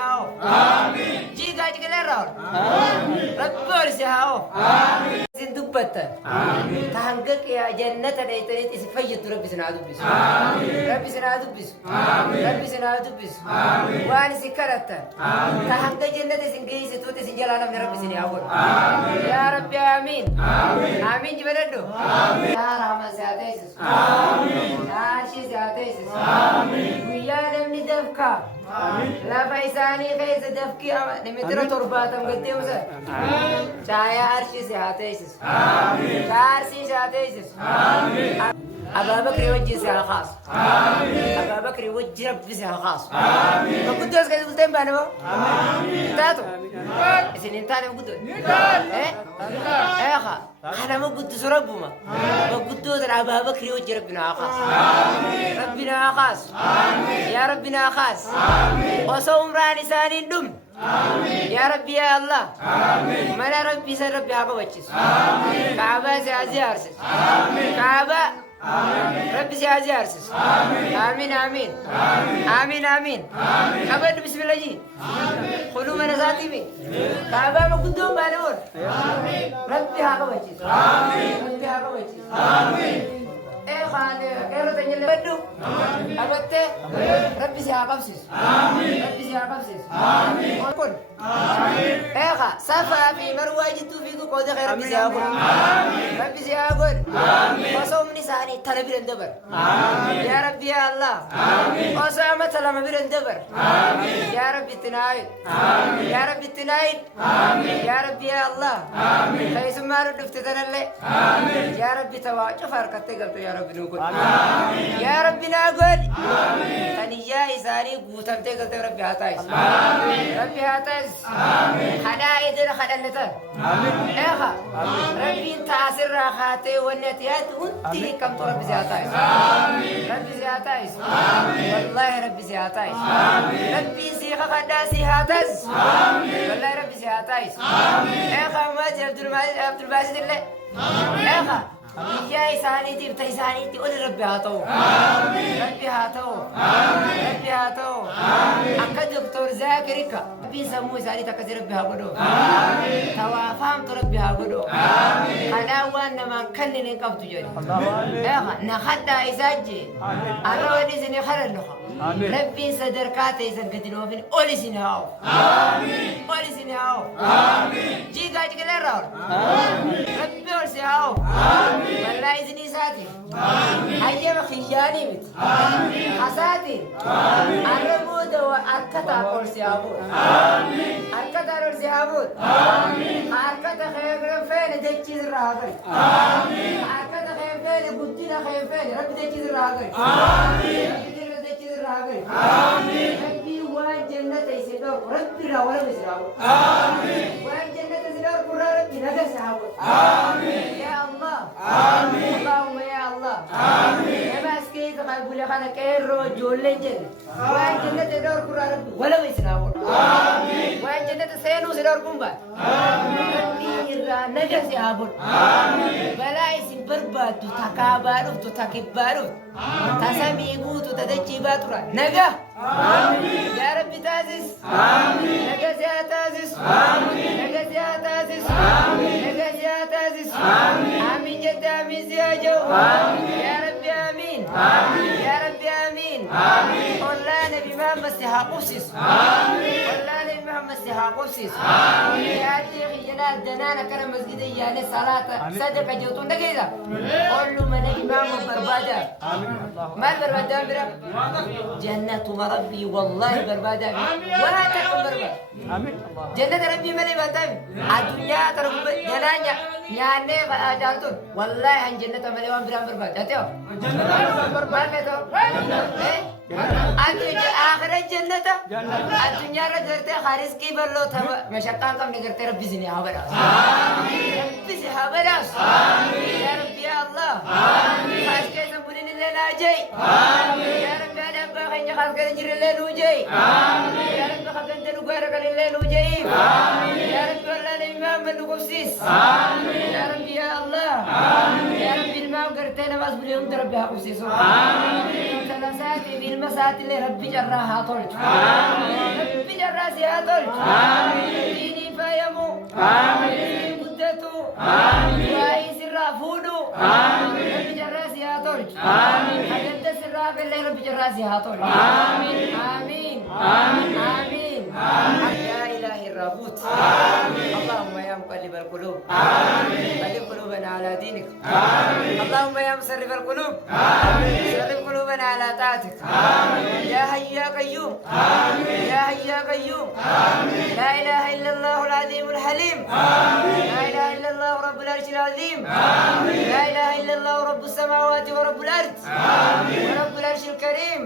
سهاو آمين جيجا جيجا راو آمين ربي سهاو آمين زندوبت آمين تهنجك يا جنة ليتني تسفيت ربي سنادو بس آمين ربي سنادو بس آمين ربي سنادو بس آمين وأنا سكرت آمين تهنجك جنة سنجي ستوت سنجلا من ربي سنياو آمين يا ربي آمين آمين آمين جبردو آمين يا رحمة سعديس آمين يا عرشي سعديس آمين ويا نمني دفكا لا فايساني خيز دفكي نمتر ترباتم قديم سر شايا عرشي سعديس آمين شارسي سعديس آمين أبا بكر وجه سها خاص آمين أبا بكر وجه ربي سها خاص آمين فقدوس كذا قلتين بانو آمين تاتو إسنين تاني فقدوس إيه خا أنا ما قدوس ربما ما قدوس أبا بكر وجه ربنا خاص آمين ربنا خاص آمين يا ربنا خاص آمين وصوم راني ساني دم آمين يا ربي يا الله آمين ملا ربي سر ربي هاكو بچس آمين كعبة سيازي أرسس آمين كعبة آمين ربي سيازي أرسس آمين آمين آمين آمين آمين آمين أبد بسم الله جي خلو من ذاتي بي كعبة مقدوم بانور آمين ربي هاكو بچس آمين ربي هاكو بچس آمين إيه خالي كيرو تنجل بدو أبته ربي سيقبسس آمين ربي سيقبسس آمين وكن آمين إيه خا سفا في مروة جتو فيكو قود خير ربي سيقبل آمين ربي سيقبل آمين وصوم نساني تنبير اندبر آمين يا ربي يا الله آمين وصوم تلم بير اندبر آمين يا ربي تنايد آمين يا ربي تنايد آمين يا ربي يا الله آمين خيس مارو دفتتنا اللي آمين يا ربي تواجه فرقتي قلت يا ربي نقول آمين يا ربي نقول آمين تنيا إساني قوتم تقول ربي هاتايس آمين ربي هاتايس آمين خدا إدر خدا نتر آمين إيها ربي تأثير راحته والنتيات أنتي كم تو ربي هاتايس آمين ربي هاتايس آمين والله ربي هاتايس آمين ربي سيخ خدا سيهاتايس آمين والله ربي هاتايس آمين إيها ما عبد الباسط الله إيها يا إساني تي بتإساني تي قول ربي هاتو آمين ربي هاتو آمين ربي هاتو آمين أكد دكتور زاكريكا ربي سمو إساني تكسر ربي هاقولو آمين توافهم ربي هاقولو آمين أنا وانا من كنن نقبض جوري إيه نخدا إساجي أنا ودي سني خير نخا ربي صدركاتي إسان قدنوا فين أولي سني هاو آمين أولي سني هاو آمين جيجا جيجا لراور آمين ربي أولي سني هاو آمين والله إذني ساتي آمين أيام خياني بيت آمين حساتي آمين أربود وأركتا كورسي أبود آمين أركتا كورسي أبود آمين أركتا خير فين دكتي الراغري آمين أركتا خير فين قدينا خير فين ربي دكتي الراغري آمين ربي دكتي الراغري آمين ربي وان جنة يسيدور ربي راولا بسراو آمين وان جنة يسيدور قرار ربي نجسها آمين يا الله آمين اللهم يا الله آمين يا مسكين تقبل خنا كيرو جولنجن وان جنة دور قرار ولا بيسناور آمين وان جنة سينو سدور كومبا آمين ربي را نجس يا ابو آمين بلا اسم برباد تكابارو تكبارو تسمي بوت تدجي باترا نجا آمين يا ربي تازس آمين نجس يا تازس آمين نجس يا تازس آمين نجس يا تازس آمين آمين جد آمين زياجو آمين يا ربي آمين آمين يا ربي آمين آمين والله نبي محمد سيحقوسيس آمين والله نبي محمد سيحقوسيس آمين يا شيخ جلال دنانا كرم مسجد يعني صلاة صدق جوتون دقيقة قولوا من إمام بربادة ما بربادة برا جنة ربي والله بربادة ولا تكون بربادة جنة ربي من بربادة الدنيا ترى جنانيا يعني فأجارتون والله عن جنة مليون برام بربادة تيو ما تو أنت آخر الجنة الدنيا رجعت خارج كي بلو ثم مشكان كم نقدر ربي زني هابراس ربي زني هابراس يا ربي يا الله خاص كذا بدين لنا جاي يا ربي أنا بخير خاص كذا جري لنا جاي يا ربي خاص كذا نقول كذا لنا جاي يا ربي الله الإمام من نقصيس يا ربي يا الله يا ربي الماء قرتنا بس بليهم ربي هقصيس ثلاثات المسات اللي ربي جراها طول ربي جراها آمين حجنت سراب الله رب جراسي هاتون آمين آمين آمين آمين يا إلهي الرابوت اللهم يا مقلب القلوب قلب قلوبنا على دينك اللهم يا مصرف القلوب صرف قلوبنا على طاعتك يا حي يا قيوم يا حي يا قيوم لا إله إلا الله العظيم الحليم لا إله إلا الله رب العرش العظيم لا إله إلا الله رب السماوات ورب الأرض ورب العرش الكريم